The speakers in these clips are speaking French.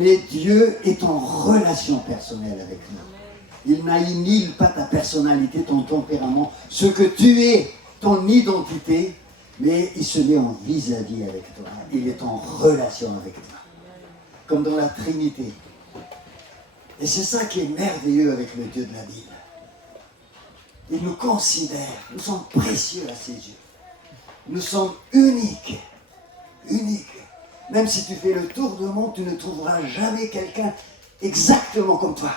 Mais Dieu est en relation personnelle avec nous. Il n'annihile pas ta personnalité, ton tempérament, ce que tu es, ton identité, mais il se met en vis-à-vis avec toi. Il est en relation avec toi. Comme dans la Trinité. Et c'est ça qui est merveilleux avec le Dieu de la Bible. Il nous considère, nous sommes précieux à ses yeux. Nous sommes uniques. Uniques. Même si tu fais le tour du monde, tu ne trouveras jamais quelqu'un exactement comme toi.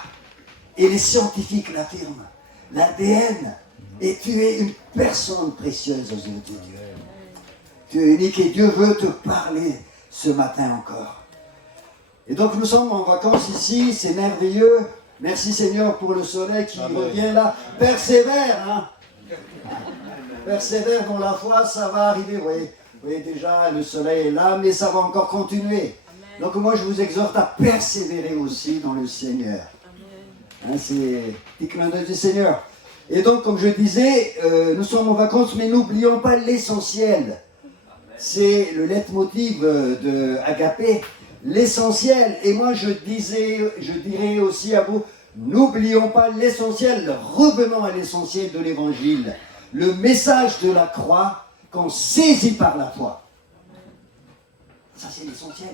Et les scientifiques l'affirment. L'ADN. Et tu es une personne précieuse aux yeux de Dieu. Tu es unique et Dieu veut te parler ce matin encore. Et donc nous sommes en vacances ici, c'est merveilleux. Merci Seigneur pour le soleil qui revient là. Persévère, hein. Persévère dans la foi, ça va arriver. Vous voyez déjà, le soleil est là, mais ça va encore continuer. Donc moi je vous exhorte à persévérer aussi dans le Seigneur. Hein, c'est petit clin d'œil du Seigneur. Et donc comme je disais, nous sommes en vacances, mais n'oublions pas l'essentiel. C'est le leitmotiv de Agapé. L'essentiel, et moi je dirais aussi à vous, n'oublions pas l'essentiel, revenons à l'essentiel de l'évangile, le message de la croix qu'on saisit par la foi. Ça c'est l'essentiel.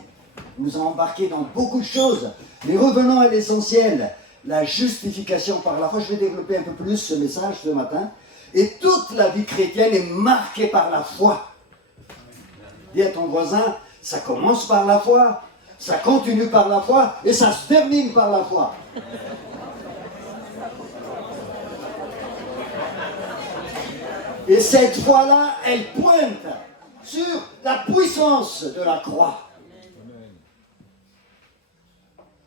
Il nous a embarqués dans beaucoup de choses, mais revenons à l'essentiel, la justification par la foi. Je vais développer un peu plus ce message ce matin. Et toute la vie chrétienne est marquée par la foi. Dis à ton voisin, ça commence par la foi. Ça continue par la foi et ça se termine par la foi. Et cette foi-là, elle pointe sur la puissance de la croix.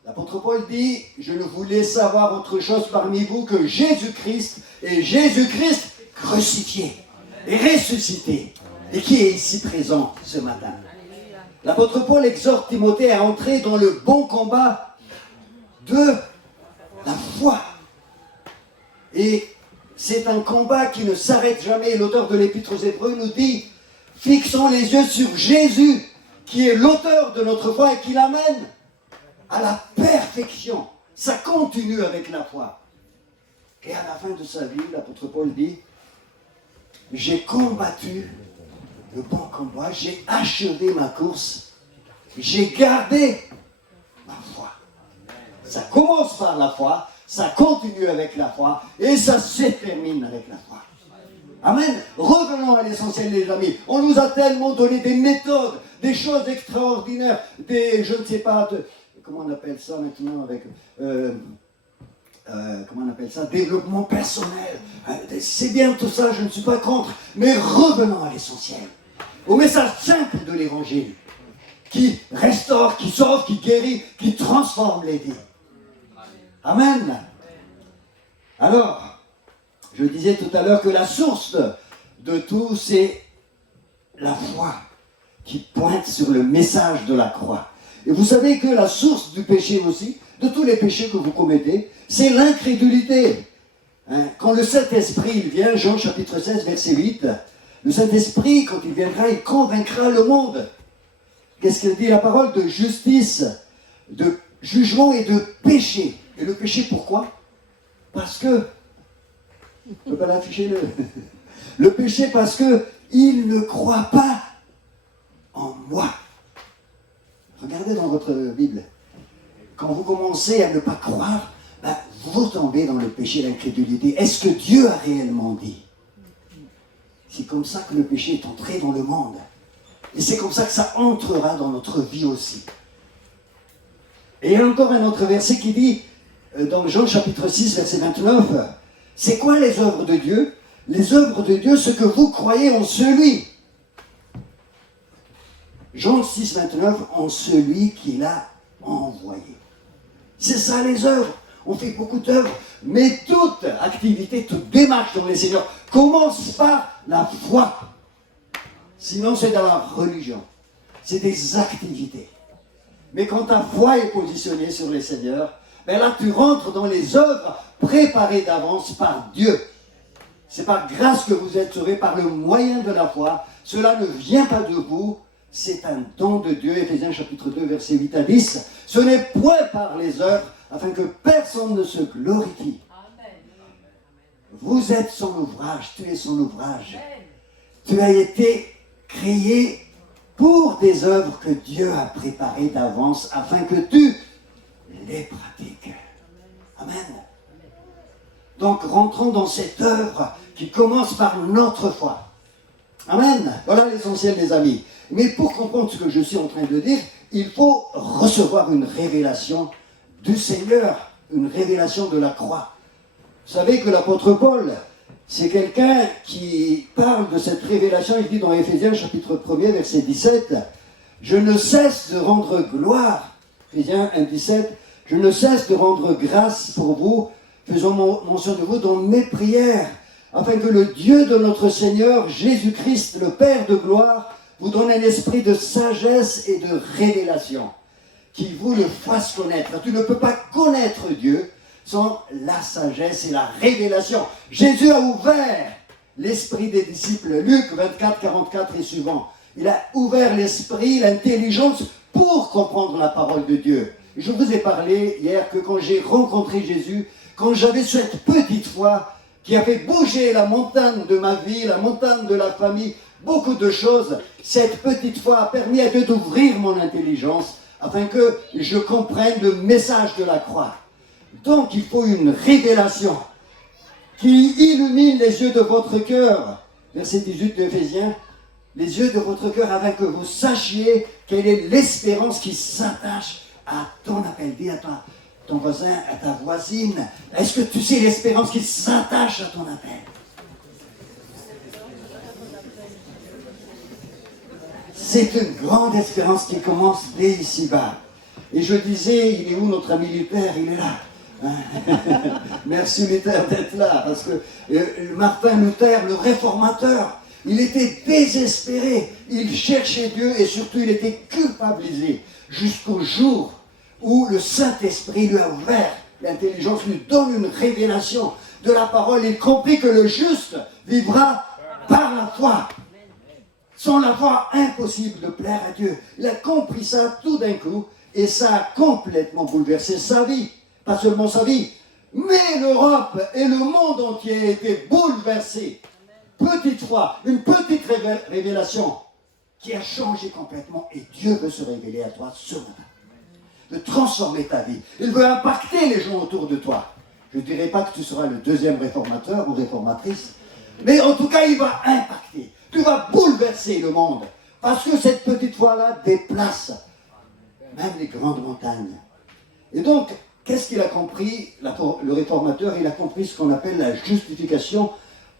L'apôtre Paul dit, je ne voulais savoir autre chose parmi vous que Jésus-Christ et Jésus-Christ crucifié et ressuscité et qui est ici présent ce matin. L'apôtre Paul exhorte Timothée à entrer dans le bon combat de la foi. Et c'est un combat qui ne s'arrête jamais. L'auteur de l'Épître aux Hébreux nous dit, fixons les yeux sur Jésus, qui est l'auteur de notre foi et qui l'amène à la perfection. Ça continue avec la foi. Et à la fin de sa vie, l'apôtre Paul dit, j'ai combattu le bon combat, j'ai achevé ma course, j'ai gardé ma foi. Ça commence par la foi, ça continue avec la foi, et ça se termine avec la foi. Amen. Revenons à l'essentiel, les amis. On nous a tellement donné des méthodes, des choses extraordinaires, des, je ne sais pas, comment on appelle ça maintenant avec... comment on appelle ça, développement personnel. C'est bien tout ça, je ne suis pas contre, mais revenons à l'essentiel. Au message simple de l'évangile, qui restaure, qui sauve, qui guérit, qui transforme les vies. Amen. Alors, je disais tout à l'heure que la source de tout, c'est la foi qui pointe sur le message de la croix. Et vous savez que la source du péché aussi, de tous les péchés que vous commettez, c'est l'incrédulité. Hein? Quand le Saint-Esprit il vient, Jean chapitre 16, verset 8, le Saint-Esprit, quand il viendra, il convaincra le monde. Qu'est-ce qu'il dit la parole? De justice, de jugement et de péché. Et le péché, pourquoi? Parce que, je ne peux pas l'afficher, le péché parce que il ne croit pas en moi. Regardez dans votre Bible. Quand vous commencez à ne pas croire, ben, vous tombez dans le péché, l'incrédulité. Est-ce que Dieu a réellement dit? C'est comme ça que le péché est entré dans le monde. Et c'est comme ça que ça entrera dans notre vie aussi. Et il y a encore un autre verset qui dit, dans Jean chapitre 6, verset 29, c'est quoi les œuvres de Dieu? Les œuvres de Dieu, ce que vous croyez en celui. Jean 6, 29, en celui qu'il a envoyé. C'est ça les œuvres. On fait beaucoup d'œuvres, mais toute activité, toute démarche dans les Seigneurs commence par la foi. Sinon, c'est dans la religion. C'est des activités. Mais quand ta foi est positionnée sur les Seigneurs, ben là, tu rentres dans les œuvres préparées d'avance par Dieu. C'est par grâce que vous êtes sauvés, par le moyen de la foi. Cela ne vient pas de vous, c'est un don de Dieu, Éphésiens chapitre 2, versets 8 à 10. Ce n'est point par les œuvres, afin que personne ne se glorifie. Vous êtes son ouvrage, tu es son ouvrage. Tu as été créé pour des œuvres que Dieu a préparées d'avance, afin que tu les pratiques. Amen. Donc rentrons dans cette œuvre qui commence par notre foi. Amen. Voilà l'essentiel des amis. Mais pour comprendre ce que je suis en train de dire, il faut recevoir une révélation du Seigneur, une révélation de la croix. Vous savez que l'apôtre Paul, c'est quelqu'un qui parle de cette révélation. Il dit dans Éphésiens chapitre 1er, verset 17, « Je ne cesse de rendre gloire » Éphésiens 1, 17, « Je ne cesse de rendre grâce pour vous, faisant mention de vous dans mes prières, afin que le Dieu de notre Seigneur Jésus-Christ, le Père de gloire, vous donne un esprit de sagesse et de révélation, qui vous le fasse connaître. » Tu ne peux pas connaître Dieu sans la sagesse et la révélation. Jésus a ouvert l'esprit des disciples. Luc 24, 44 et suivant. Il a ouvert l'esprit, l'intelligence pour comprendre la parole de Dieu. Je vous ai parlé hier que quand j'ai rencontré Jésus, quand j'avais cette petite foi qui a fait bouger la montagne de ma vie, la montagne de la famille, beaucoup de choses, cette petite foi a permis à Dieu d'ouvrir mon intelligence afin que je comprenne le message de la croix. Donc il faut une révélation qui illumine les yeux de votre cœur. Verset 18 d'Éphésiens, les yeux de votre cœur afin que vous sachiez quelle est l'espérance qui s'attache à ton appel. Dis à ton voisin, à ta voisine, est-ce que tu sais l'espérance qui s'attache à ton appel? C'est une grande espérance qui commence dès ici-bas. Et je disais, il est où notre ami Luther? Il est là. Merci Luther d'être là, parce que Martin Luther, le réformateur, il était désespéré, il cherchait Dieu et surtout il était culpabilisé jusqu'au jour où le Saint-Esprit lui a ouvert l'intelligence, lui donne une révélation de la parole. Il comprit que le juste vivra par la foi. Sans la foi, impossible de plaire à Dieu. Il a compris ça tout d'un coup et ça a complètement bouleversé sa vie. Pas seulement sa vie, mais l'Europe et le monde entier étaient bouleversés. Petite foi, une petite révélation qui a changé complètement et Dieu veut se révéler à toi ce matin. De transformer ta vie. Il veut impacter les gens autour de toi. Je ne dirais pas que tu seras le deuxième réformateur ou réformatrice, mais en tout cas il va impacter. Tu vas bouleverser le monde parce que cette petite foi-là déplace même les grandes montagnes. Et donc, qu'est-ce qu'il a compris, le réformateur? Il a compris ce qu'on appelle la justification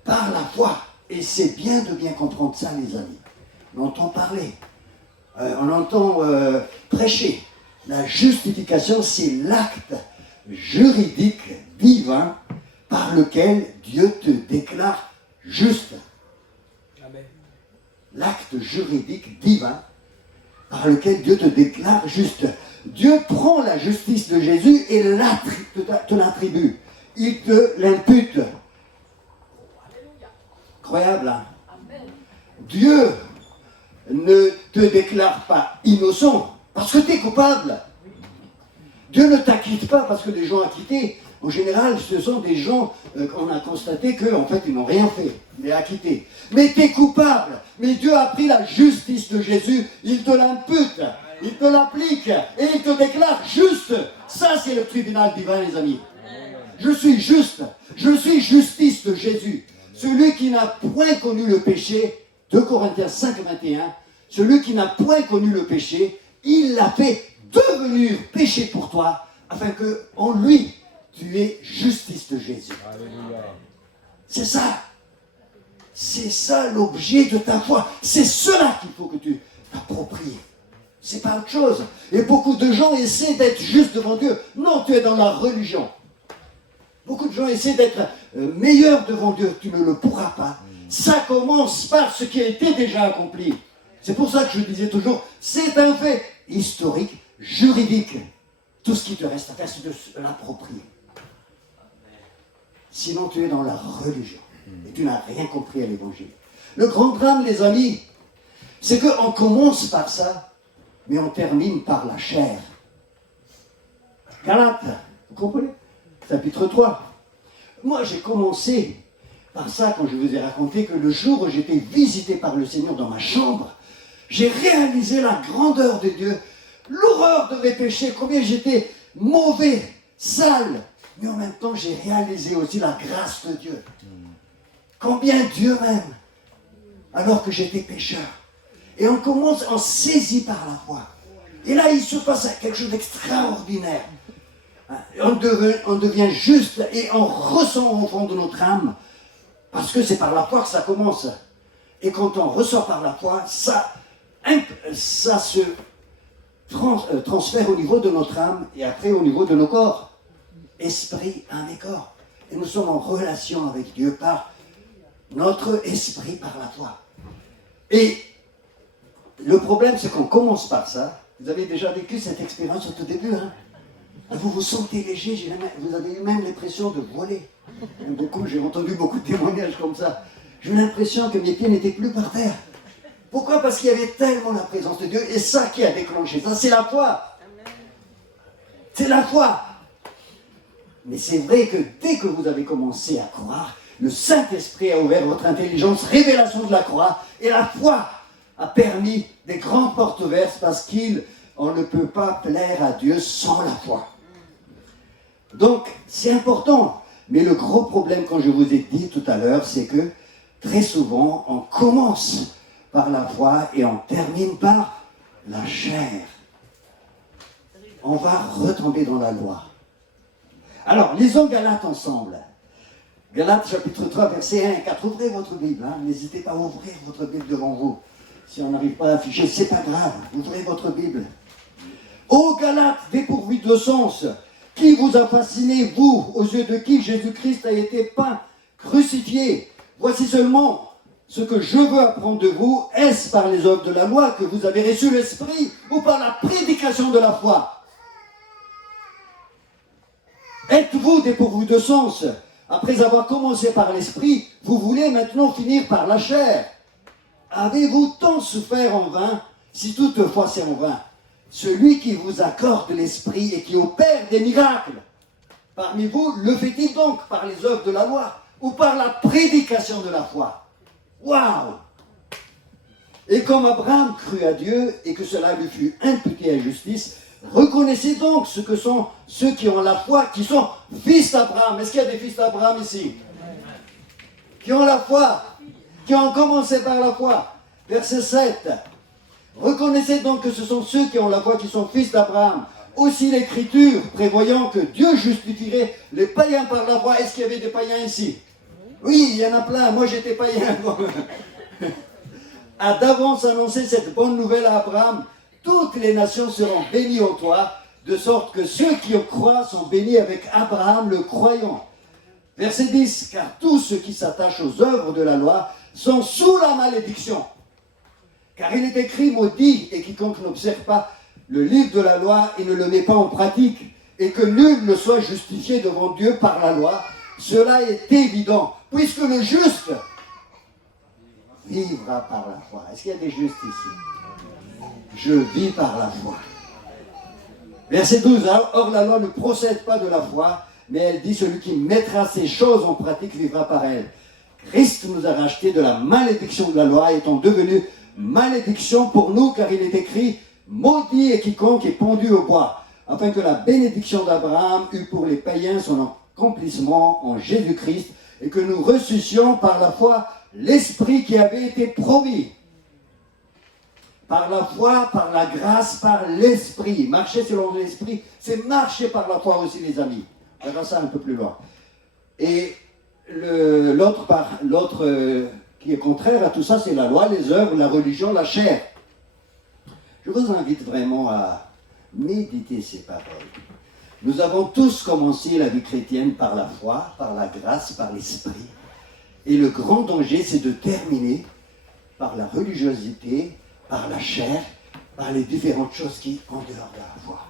par la foi. Et c'est bien de bien comprendre ça, les amis. On entend parler, on entend prêcher. La justification, c'est l'acte juridique divin par lequel Dieu te déclare juste. Amen. L'acte juridique divin par lequel Dieu te déclare juste. Dieu prend la justice de Jésus et te l'attribue. Il te l'impute. Incroyable, hein? Dieu ne te déclare pas innocent parce que tu es coupable. Dieu ne t'acquitte pas parce que des gens acquittés, en général, ce sont des gens qu'on a constaté qu'en fait, ils n'ont rien fait. Il est acquitté. Mais tu es coupable. Mais Dieu a pris la justice de Jésus, il te l'impute. Il te l'applique et il te déclare juste. Ça, c'est le tribunal divin, les amis. Je suis juste. Je suis justice de Jésus. Celui qui n'a point connu le péché, 2 Corinthiens 5, 21, celui qui n'a point connu le péché, il l'a fait devenir péché pour toi, afin que en lui, tu aies justice de Jésus. Alléluia. C'est ça. C'est ça l'objet de ta foi. C'est cela qu'il faut que tu t'appropries. C'est pas autre chose. Et beaucoup de gens essaient d'être justes devant Dieu. Non, tu es dans la religion. Beaucoup de gens essaient d'être meilleurs devant Dieu. Tu ne le pourras pas. Ça commence par ce qui a été déjà accompli. C'est pour ça que je disais toujours, c'est un fait historique, juridique. Tout ce qui te reste à faire, c'est de l'approprier. Sinon, tu es dans la religion. Et tu n'as rien compris à l'évangile. Le grand drame, les amis, c'est qu'on commence par ça, mais on termine par la chair. Galates, vous comprenez? Chapitre 3. Moi, j'ai commencé par ça quand je vous ai raconté que le jour où j'étais visité par le Seigneur dans ma chambre, j'ai réalisé la grandeur de Dieu, l'horreur de mes péchés, combien j'étais mauvais, sale, mais en même temps, j'ai réalisé aussi la grâce de Dieu. Combien Dieu m'aime, alors que j'étais pécheur. Et on commence, on saisit par la foi. Et là, il se passe quelque chose d'extraordinaire. On devient juste et on ressent au fond de notre âme, parce que c'est par la foi que ça commence. Et quand on ressort par la foi, ça se transfère au niveau de notre âme et après au niveau de nos corps. Esprit, âme et corps. Et nous sommes en relation avec Dieu par notre esprit, par la foi. Et le problème, c'est qu'on commence par ça. Vous avez déjà vécu cette expérience au tout début, hein? Vous vous sentez léger, vous avez eu même l'impression de voler. J'ai entendu beaucoup de témoignages comme ça. J'ai eu l'impression que mes pieds n'étaient plus par terre. Pourquoi? Parce qu'il y avait tellement la présence de Dieu. Et ça qui a déclenché ça, c'est la foi. C'est la foi. Mais c'est vrai que dès que vous avez commencé à croire, le Saint-Esprit a ouvert votre intelligence, révélation de la croix, et la foi a permis des grandes portes ouvertes parce qu'on ne peut pas plaire à Dieu sans la foi. Donc, c'est important. Mais le gros problème, comme je vous ai dit tout à l'heure, c'est que très souvent, on commence par la foi et on termine par la chair. On va retomber dans la loi. Alors, lisons Galates ensemble. Galates chapitre 3, verset 1 et 4. Ouvrez votre Bible, hein. N'hésitez pas à ouvrir votre Bible devant vous. Si on n'arrive pas à afficher, c'est pas grave. Ouvrez votre Bible. Ô Galates, dépourvus de sens, qui vous a fasciné, vous, aux yeux de qui Jésus-Christ a été peint, crucifié? Voici seulement ce que je veux apprendre de vous. Est-ce par les œuvres de la loi que vous avez reçu l'Esprit ou par la prédication de la foi? Êtes-vous dépourvus de sens? Après avoir commencé par l'Esprit, vous voulez maintenant finir par la chair? Avez-vous tant souffert en vain, si toutefois c'est en vain? Celui qui vous accorde l'Esprit et qui opère des miracles parmi vous, le fait-il donc par les œuvres de la loi ou par la prédication de la foi? Waouh! Et comme Abraham crut à Dieu et que cela lui fut imputé à justice, reconnaissez donc ce que sont ceux qui ont la foi, qui sont fils d'Abraham. Est-ce qu'il y a des fils d'Abraham ici? Qui ont la foi, qui ont commencé par la foi. Verset 7. Reconnaissez donc que ce sont ceux qui ont la foi qui sont fils d'Abraham. Aussi l'Écriture, prévoyant que Dieu justifierait les païens par la foi. Est-ce qu'il y avait des païens ici? Oui, il y en a plein. Moi, j'étais païen. A d'avance annoncé cette bonne nouvelle à Abraham. Toutes les nations seront bénies en toi, de sorte que ceux qui croient sont bénis avec Abraham le croyant. Verset 10. Car tous ceux qui s'attachent aux œuvres de la loi sont sous la malédiction. Car il est écrit, maudit est quiconque n'observe pas le livre de la loi et ne le met pas en pratique, et que nul ne soit justifié devant Dieu par la loi. Cela est évident, puisque le juste vivra par la foi. Est-ce qu'il y a des justes ici? Je vis par la foi. Verset 12. Or la loi ne procède pas de la foi, mais elle dit, celui qui mettra ces choses en pratique vivra par elles. Christ nous a rachetés de la malédiction de la loi, étant devenu malédiction pour nous, car il est écrit, maudit est quiconque est pendu au bois, afin que la bénédiction d'Abraham eût pour les païens son accomplissement en Jésus-Christ, et que nous reçussions par la foi l'Esprit qui avait été promis. Par la foi, par la grâce, par l'Esprit. Marcher selon l'Esprit, c'est marcher par la foi aussi, les amis. On verra ça un peu plus loin. Et l'autre qui est contraire à tout ça, c'est la loi, les œuvres, la religion, la chair. Je vous invite vraiment à méditer ces paroles. Nous avons tous commencé la vie chrétienne par la foi, par la grâce, par l'Esprit. Et le grand danger, c'est de terminer par la religiosité, par la chair, par les différentes choses qui sont en dehors de la foi.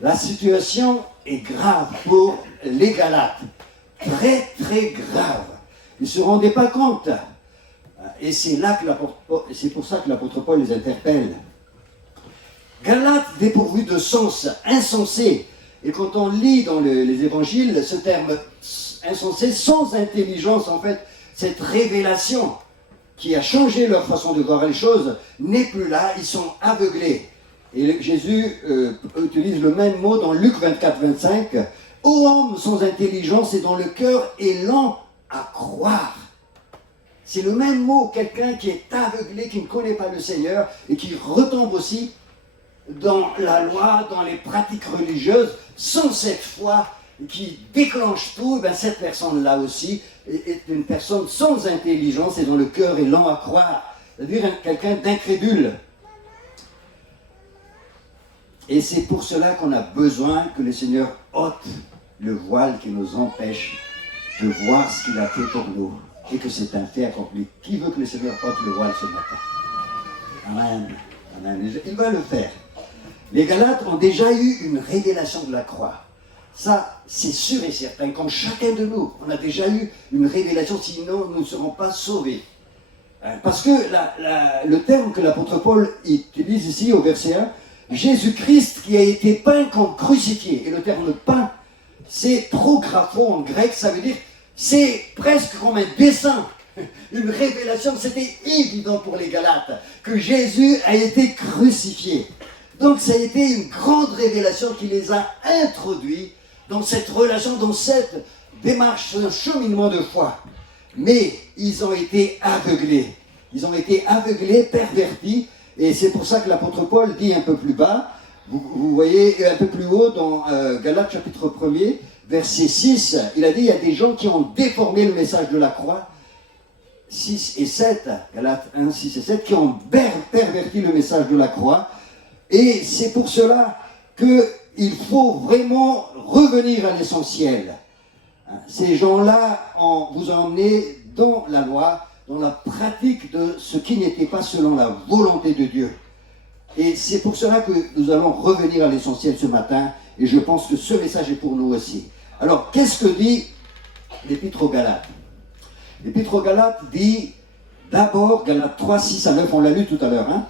La situation est grave pour les Galates. Très, très grave. Ils ne se rendaient pas compte. Et c'est pour ça que l'apôtre Paul les interpelle. Galates dépourvus de sens, insensés. Et quand on lit dans les évangiles ce terme insensé, sans intelligence, en fait, cette révélation qui a changé leur façon de voir les choses n'est plus là, ils sont aveuglés. Et Jésus utilise le même mot dans Luc 24-25. Ô homme sans intelligence et dont le cœur est lent à croire. C'est le même mot, quelqu'un qui est aveuglé, qui ne connaît pas le Seigneur et qui retombe aussi dans la loi, dans les pratiques religieuses, sans cette foi qui déclenche tout. Ben cette personne-là aussi est une personne sans intelligence et dont le cœur est lent à croire. C'est-à-dire quelqu'un d'incrédule. Et c'est pour cela qu'on a besoin que le Seigneur ôte le voile qui nous empêche de voir ce qu'il a fait pour nous. Et que c'est un fait accompli. Qui veut que le Seigneur ôte le voile ce matin? Amen. Amen. Il va le faire. Les Galates ont déjà eu une révélation de la croix. Ça, c'est sûr et certain. Comme chacun de nous, on a déjà eu une révélation, sinon nous ne serons pas sauvés. Parce que le terme que l'apôtre Paul utilise ici au verset 1, Jésus-Christ qui a été peint comme crucifié. Et le terme peint, c'est prographo en grec, ça veut dire, c'est presque comme un dessin, une révélation. C'était évident pour les Galates que Jésus a été crucifié. Donc ça a été une grande révélation qui les a introduits dans cette relation, dans cette démarche, ce cheminement de foi. Mais ils ont été aveuglés. Ils ont été aveuglés, pervertis. Et c'est pour ça que l'apôtre Paul dit un peu plus bas, vous voyez un peu plus haut dans Galates chapitre 1er, verset 6, il a dit, il y a des gens qui ont déformé le message de la croix, 6 et 7, Galates 1, 6 et 7, qui ont perverti le message de la croix. Et c'est pour cela qu'il faut vraiment revenir à l'essentiel. Ces gens-là vous ont emmené dans la loi, dans la pratique de ce qui n'était pas selon la volonté de Dieu. Et c'est pour cela que nous allons revenir à l'essentiel ce matin, et je pense que ce message est pour nous aussi. Alors, qu'est-ce que dit l'Épître aux Galates? L'Épître aux Galates dit, d'abord, Galates 3, 6 à 9, on l'a lu tout à l'heure, hein?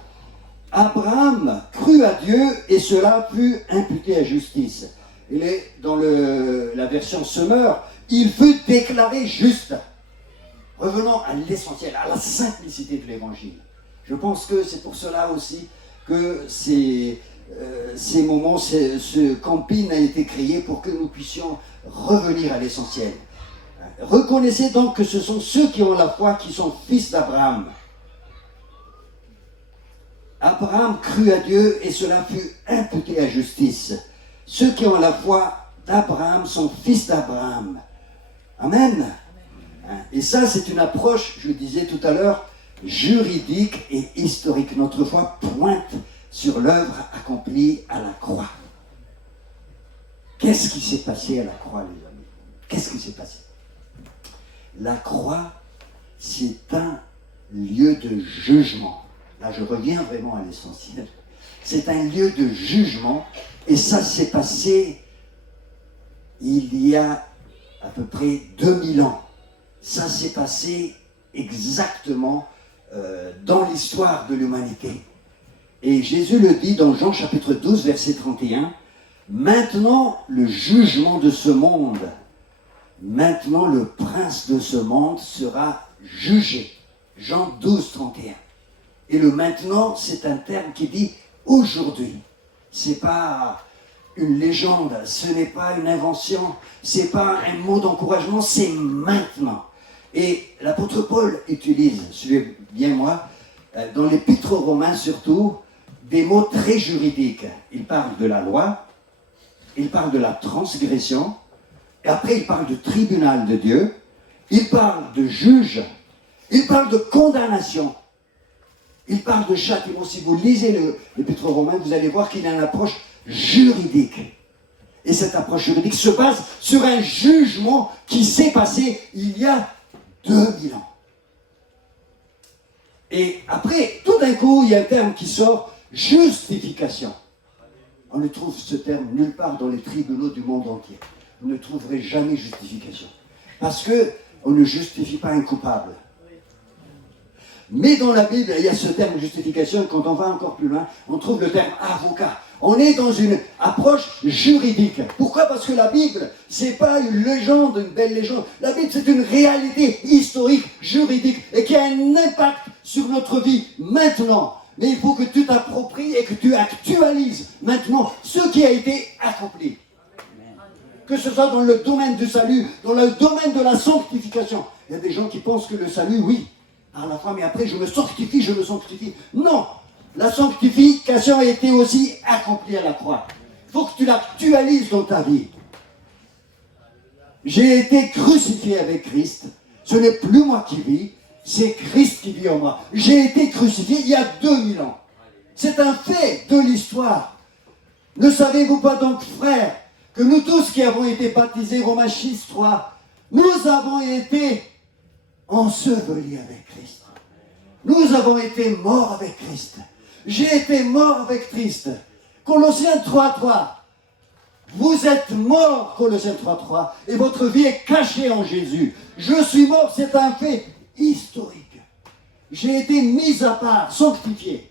Abraham crut à Dieu et cela fut imputé à justice. Il est dans la version Semeur, il fut déclaré juste. Revenons à l'essentiel, à la simplicité de l'évangile. Je pense que c'est pour cela aussi que ces moments, ce camping a été créé pour que nous puissions revenir à l'essentiel. Reconnaissez donc que ce sont ceux qui ont la foi qui sont fils d'Abraham. Abraham crut à Dieu et cela fut imputé à justice. Ceux qui ont la foi d'Abraham sont fils d'Abraham. Amen. Et ça, c'est une approche, je disais tout à l'heure, juridique et historique. Notre foi pointe sur l'œuvre accomplie à la croix. Qu'est-ce qui s'est passé à la croix, les amis? Qu'est-ce qui s'est passé? La croix, c'est un lieu de jugement. Là, je reviens vraiment à l'essentiel. C'est un lieu de jugement, et ça s'est passé il y a à peu près 2000 ans. Ça s'est passé exactement dans l'histoire de l'humanité. Et Jésus le dit dans Jean chapitre 12, verset 31, « Maintenant le jugement de ce monde, maintenant le prince de ce monde sera jugé. » Jean 12, 31. Et le maintenant, c'est un terme qui dit aujourd'hui. C'est pas une légende, ce n'est pas une invention, c'est pas un mot d'encouragement, c'est maintenant. Et l'apôtre Paul utilise, suivez bien moi, dans l'épître aux Romains surtout, des mots très juridiques. Il parle de la loi, il parle de la transgression, et après il parle de tribunal de Dieu, il parle de juge, il parle de condamnation, il parle de châtiment. Si vous lisez l'épître aux Romains, vous allez voir qu'il y a une approche juridique. Et cette approche juridique se base sur un jugement qui s'est passé il y a 2000 ans. Et après, tout d'un coup, il y a un terme qui sort, justification. On ne trouve ce terme nulle part dans les tribunaux du monde entier. Vous ne trouverez jamais justification. Parce qu'on ne justifie pas un coupable. Mais dans la Bible, il y a ce terme justification. Quand on va encore plus loin, on trouve le terme avocat. On est dans une approche juridique. Pourquoi? Parce que la Bible, c'est pas une légende, une belle légende. La Bible, c'est une réalité historique, juridique, et qui a un impact sur notre vie maintenant. Mais il faut que tu t'appropries et que tu actualises maintenant ce qui a été accompli. Que ce soit dans le domaine du salut, dans le domaine de la sanctification. Il y a des gens qui pensent que le salut, oui, par la foi, mais après je me sanctifie, je me sanctifie. Non! La sanctification a été aussi accomplie à la croix. Il faut que tu l'actualises dans ta vie. J'ai été crucifié avec Christ. Ce n'est plus moi qui vis, c'est Christ qui vit en moi. J'ai été crucifié il y a 2000 ans. C'est un fait de l'histoire. Ne savez-vous pas donc, frères, que nous tous qui avons été baptisés, Romains 6, 3, nous avons été ensevelis avec Christ. Nous avons été morts avec Christ. J'ai été mort avec Christ. Colossiens 3, 3. Vous êtes morts, Colossiens 3, 3, et votre vie est cachée en Jésus. Je suis mort, c'est un fait historique. J'ai été mis à part, sanctifié.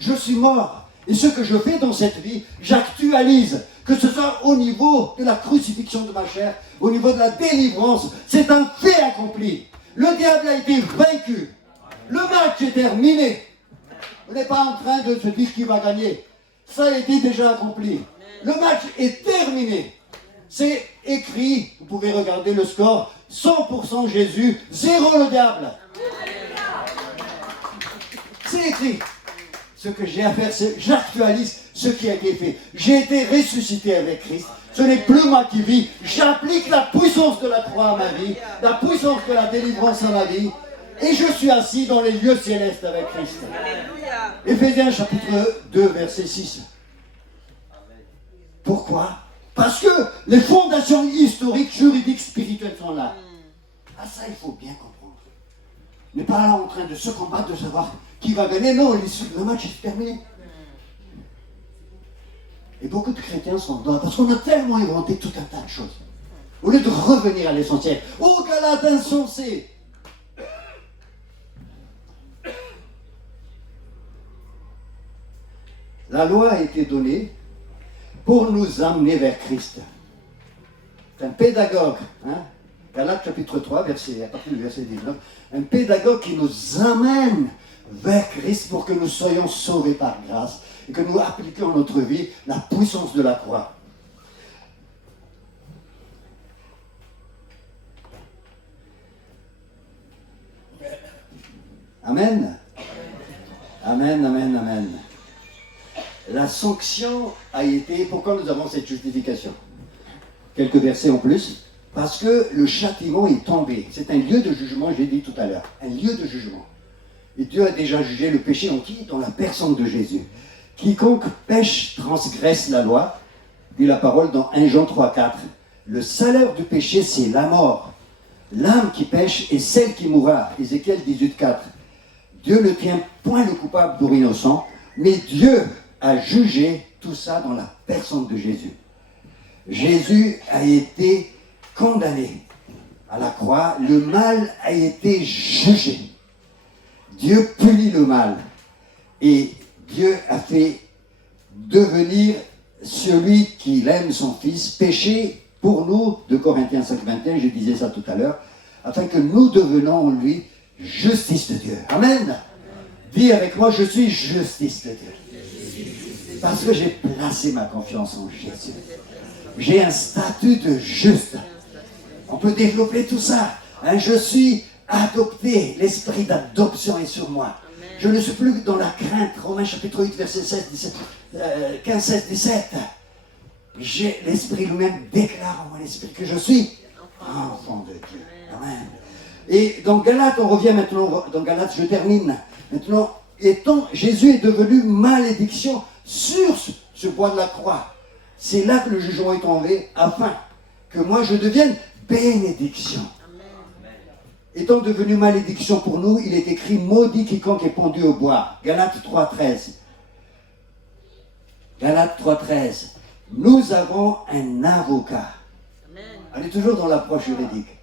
Je suis mort. Et ce que je fais dans cette vie, j'actualise. Que ce soit au niveau de la crucifixion de ma chair, au niveau de la délivrance, c'est un fait accompli. Le diable a été vaincu. Le match est terminé. On n'est pas en train de se dire qui va gagner. Ça a été déjà accompli. Le match est terminé. C'est écrit, vous pouvez regarder le score, 100% Jésus, 0 le diable. C'est écrit. Ce que j'ai à faire, c'est j'actualise ce qui a été fait. J'ai été ressuscité avec Christ. Ce n'est plus moi qui vis. J'applique la puissance de la croix à ma vie, la puissance de la délivrance à ma vie. Et je suis assis dans les lieux célestes avec Christ. Éphésiens chapitre 2, verset 6. Pourquoi? Parce que les fondations historiques, juridiques, spirituelles sont là. Ah, ça, il faut bien comprendre. On n'est pas là en train de se combattre, de savoir qui va gagner. Non, le match est terminé. Et beaucoup de chrétiens sont dedans, parce qu'on a tellement inventé tout un tas de choses. Au lieu de revenir à l'essentiel. Oh, Galates insensé! La loi a été donnée pour nous amener vers Christ. C'est un pédagogue, hein? Galates chapitre 3, à partir du verset 19, un pédagogue qui nous amène vers Christ pour que nous soyons sauvés par grâce et que nous appliquions à notre vie la puissance de la croix. Amen. Amen, amen, amen. La sanction a été... Pourquoi nous avons cette justification? Quelques versets en plus. Parce que le châtiment est tombé. C'est un lieu de jugement, j'ai dit tout à l'heure. Un lieu de jugement. Et Dieu a déjà jugé le péché en qui? Dans la personne de Jésus. Quiconque pêche transgresse la loi, dit la parole dans 1 Jean 3, 4. Le salaire du péché, c'est la mort. L'âme qui pêche est celle qui mourra. Ézéchiel 18, 4. Dieu ne tient point le coupable pour innocent, mais Dieu a jugé tout ça dans la personne de Jésus. Jésus a été condamné à la croix. Le mal a été jugé. Dieu punit le mal. Et Dieu a fait devenir celui qui aime son Fils péché pour nous, de Corinthiens 5, 21, je disais ça tout à l'heure, afin que nous devenons en lui justice de Dieu. Amen. Dis avec moi, je suis justice de Dieu. Parce que j'ai placé ma confiance en Jésus. J'ai un statut de juste. On peut développer tout ça. Hein, je suis adopté. L'esprit d'adoption est sur moi. Je ne suis plus dans la crainte. Romains chapitre 8, verset 16, 17, 15, 16, 17. L'Esprit lui-même déclare en mon esprit que je suis enfant de Dieu. Amen. Et dans Galates, on revient maintenant, dans Galates, je termine. Maintenant, Jésus est devenu malédiction sur ce bois de la croix. C'est là que le jugement est tombé, afin que moi je devienne bénédiction. Étant devenu malédiction pour nous, il est écrit maudit quiconque est pendu au bois. Galates 3, 13. Galates 3, 13. Nous avons un avocat. On est toujours dans l'approche juridique.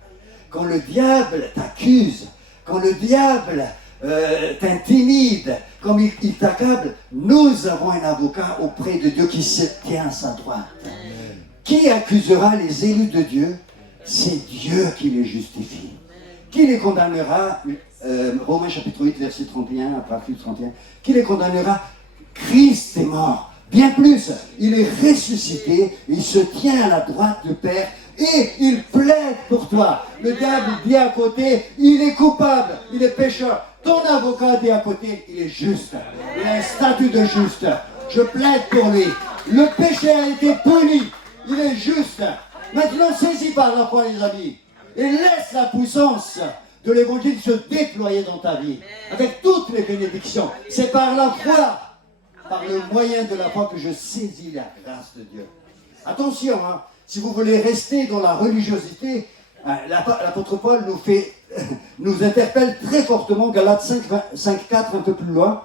Quand le diable t'accuse, quand le diable t'intimide, comme il t'accable, nous avons un avocat auprès de Dieu qui se tient à sa droite. Qui accusera les élus de Dieu? C'est Dieu qui les justifie. Qui les condamnera? Romains chapitre 8, verset 31, à partir du 31. Qui les condamnera? Christ est mort. Bien plus, il est ressuscité, il se tient à la droite du Père et il plaide pour toi. Le diable dit à côté, il est coupable, il est pécheur. Ton avocat dit à côté, il est juste. Il a un statut de juste. Je plaide pour lui. Le péché a été puni. Il est juste. Maintenant, saisis par la foi, les amis. Et laisse la puissance de l'évangile se déployer dans ta vie. Avec toutes les bénédictions. C'est par la foi, par le moyen de la foi que je saisis la grâce de Dieu. Attention, hein, si vous voulez rester dans la religiosité, l'apôtre Paul nous interpelle très fortement, Galates 5, 4, un peu plus loin.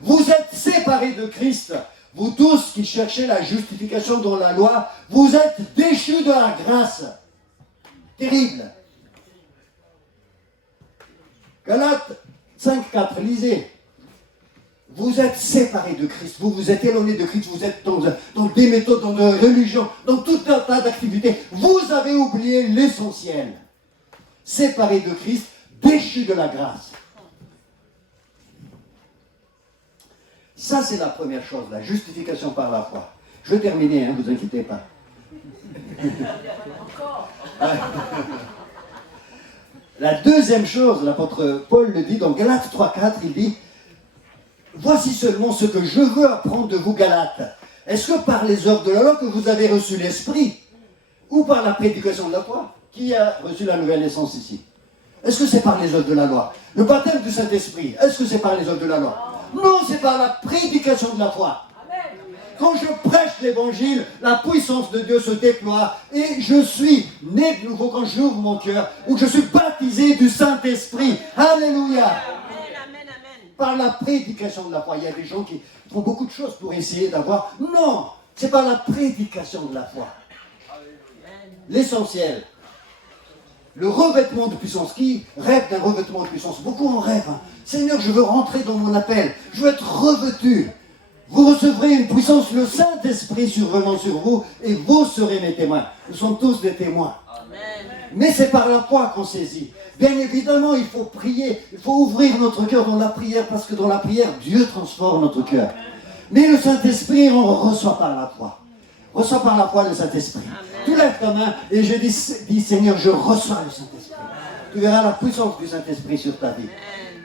Vous êtes séparés de Christ, vous tous qui cherchez la justification dans la loi, vous êtes déchus de la grâce. Terrible. Galates 5, 4, lisez. Vous êtes séparés de Christ, vous vous êtes éloignés de Christ, vous êtes dans des méthodes, dans des religions, dans tout un tas d'activités. Vous avez oublié l'essentiel. Séparés de Christ, déchus de la grâce. Ça, c'est la première chose, la justification par la foi. Je vais terminer, ne vous inquiétez pas. La deuxième chose, l'apôtre Paul le dit dans Galates 3, 4, il dit « Voici seulement ce que je veux apprendre de vous, Galates. Est-ce que par les œuvres de la loi que vous avez reçu l'Esprit, ou par la prédication de la foi? Qui a reçu la nouvelle naissance ici? Est-ce que c'est par les œuvres de la loi? Le baptême du Saint-Esprit, est-ce que c'est par les œuvres de la loi? Non, c'est par la prédication de la foi. Quand je prêche l'évangile, la puissance de Dieu se déploie et je suis né de nouveau quand j'ouvre mon cœur, ou je suis baptisé du Saint-Esprit. Alléluia. Par la prédication de la foi. Il y a des gens qui font beaucoup de choses pour essayer d'avoir. Non, c'est par la prédication de la foi. L'essentiel. Le revêtement de puissance. Qui rêve d'un revêtement de puissance? Beaucoup en rêvent. Hein. Seigneur, je veux rentrer dans mon appel. Je veux être revêtu. Vous recevrez une puissance, le Saint-Esprit survenant sur vous, et vous serez mes témoins. Nous sommes tous des témoins. Amen. Mais c'est par la foi qu'on saisit. Bien évidemment, il faut prier, il faut ouvrir notre cœur dans la prière, parce que dans la prière, Dieu transforme notre cœur. Mais le Saint-Esprit, on le reçoit par la foi. On reçoit par la foi le Saint-Esprit. Tu lèves ta main et je dis Seigneur, je reçois le Saint-Esprit. Tu verras la puissance du Saint-Esprit sur ta vie.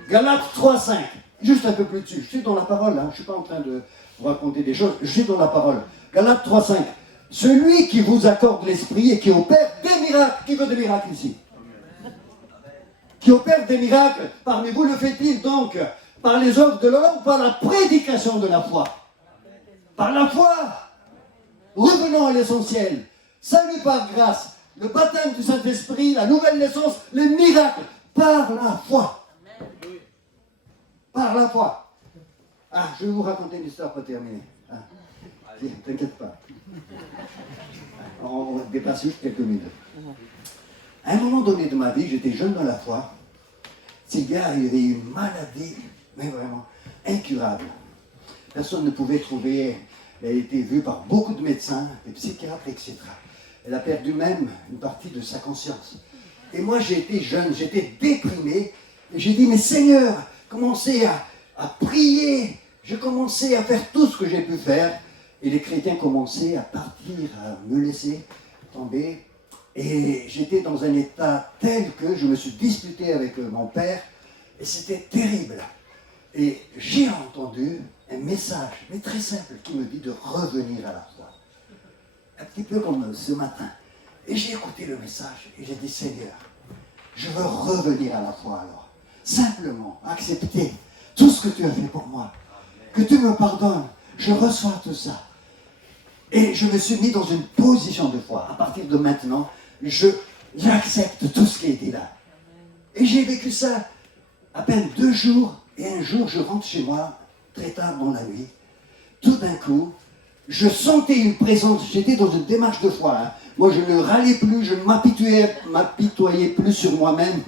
Galates 3, 5. Juste un peu plus dessus. Je suis dans la parole, hein. Je ne suis pas en train de vous raconter des choses. Je suis dans la parole. Galates 3, 5. Celui qui vous accorde l'esprit et qui opère des miracles. Qui veut des miracles ici? Qui opère des miracles. Parmi vous, le fait-il donc par les œuvres de la loi ou par la prédication de la foi? Par la foi. Revenons à l'essentiel. Salut par grâce. Le baptême du Saint-Esprit, la nouvelle naissance, les miracles. Par la foi. Par la foi. Ah, je vais vous raconter une histoire pour terminer. Ah, t'inquiète pas. On dépasse juste quelques minutes. À un moment donné de ma vie, j'étais jeune dans la foi. Sylvia avait une maladie, mais vraiment incurable. Personne ne pouvait trouver. Elle a été vue par beaucoup de médecins, des psychiatres, etc. Elle a perdu même une partie de sa conscience. Et moi, j'ai été jeune, j'étais déprimé. Et j'ai dit, mais Seigneur, commencé à prier, j'ai commencé à faire tout ce que j'ai pu faire, et les chrétiens commençaient à partir, à me laisser tomber, et j'étais dans un état tel que je me suis disputé avec mon père, et c'était terrible. Et j'ai entendu un message, mais très simple, qui me dit de revenir à la foi. Un petit peu comme ce matin. Et j'ai écouté le message, et j'ai dit, Seigneur, je veux revenir à la foi alors. Simplement accepter tout ce que tu as fait pour moi. Que tu me pardonnes. Je reçois tout ça. Et je me suis mis dans une position de foi. À partir de maintenant, j'accepte tout ce qui a été là. Et j'ai vécu ça à peine 2 jours. Et un jour, je rentre chez moi, très tard dans la nuit. Tout d'un coup, je sentais une présence. J'étais dans une démarche de foi. Hein. Moi, je ne râlais plus, je ne m'apitoyais plus sur moi-même.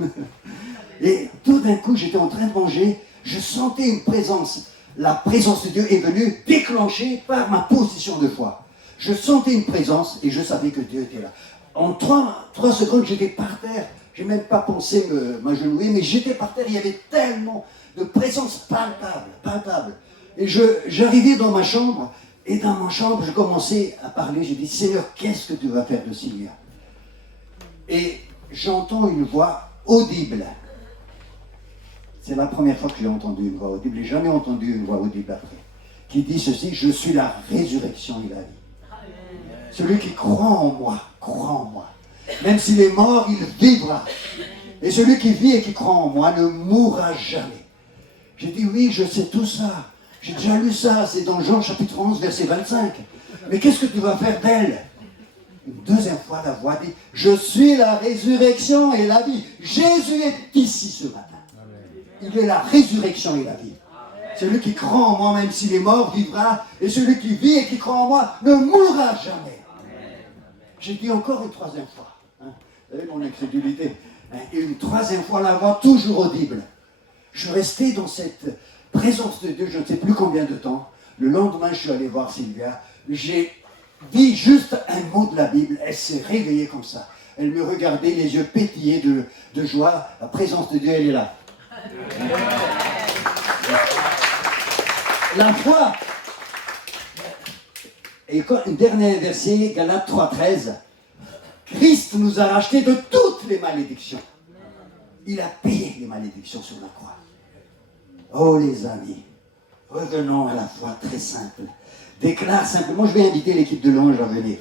Et tout d'un coup, j'étais en train de manger, je sentais une présence. La présence de Dieu est venue déclenchée par ma position de foi. Je sentais une présence et je savais que Dieu était là. En 3 secondes, j'étais par terre. Je n'ai même pas pensé m'agenouiller, mais j'étais par terre. Il y avait tellement de présence palpable. Et j'arrivais dans ma chambre, et dans ma chambre, je commençais à parler. J'ai dit, Seigneur, qu'est-ce que tu vas faire de Sylvia? Et j'entends une voix audible. C'est la première fois que j'ai entendu une voix audible. Je n'ai jamais entendu une voix audible après. Qui dit ceci, je suis la résurrection et la vie. Celui qui croit en moi, même s'il est mort, il vivra. Et celui qui vit et qui croit en moi ne mourra jamais. J'ai dit, oui, je sais tout ça. J'ai déjà lu ça, c'est dans Jean chapitre 11, verset 25. Mais qu'est-ce que tu vas faire d'elle? Une deuxième fois, la voix dit, je suis la résurrection et la vie. Jésus est ici ce matin. Il est la résurrection et la vie. Celui qui croit en moi, même s'il est mort, vivra. Et celui qui vit et qui croit en moi ne mourra jamais. J'ai dit encore une troisième fois. Vous savez mon incrédulité. Et une troisième fois, la voix toujours audible. Je suis resté dans cette présence de Dieu, je ne sais plus combien de temps. Le lendemain, je suis allé voir Sylvia. J'ai dit juste un mot de la Bible. Elle s'est réveillée comme ça. Elle me regardait, les yeux pétillés de joie. La présence de Dieu, elle est là. La foi. Et un dernier verset, Galates 3,13. Christ nous a rachetés de toutes les malédictions. Il a payé les malédictions sur la croix. Oh les amis, revenons à la foi très simple. Déclare simplement, je vais inviter l'équipe de louange à venir.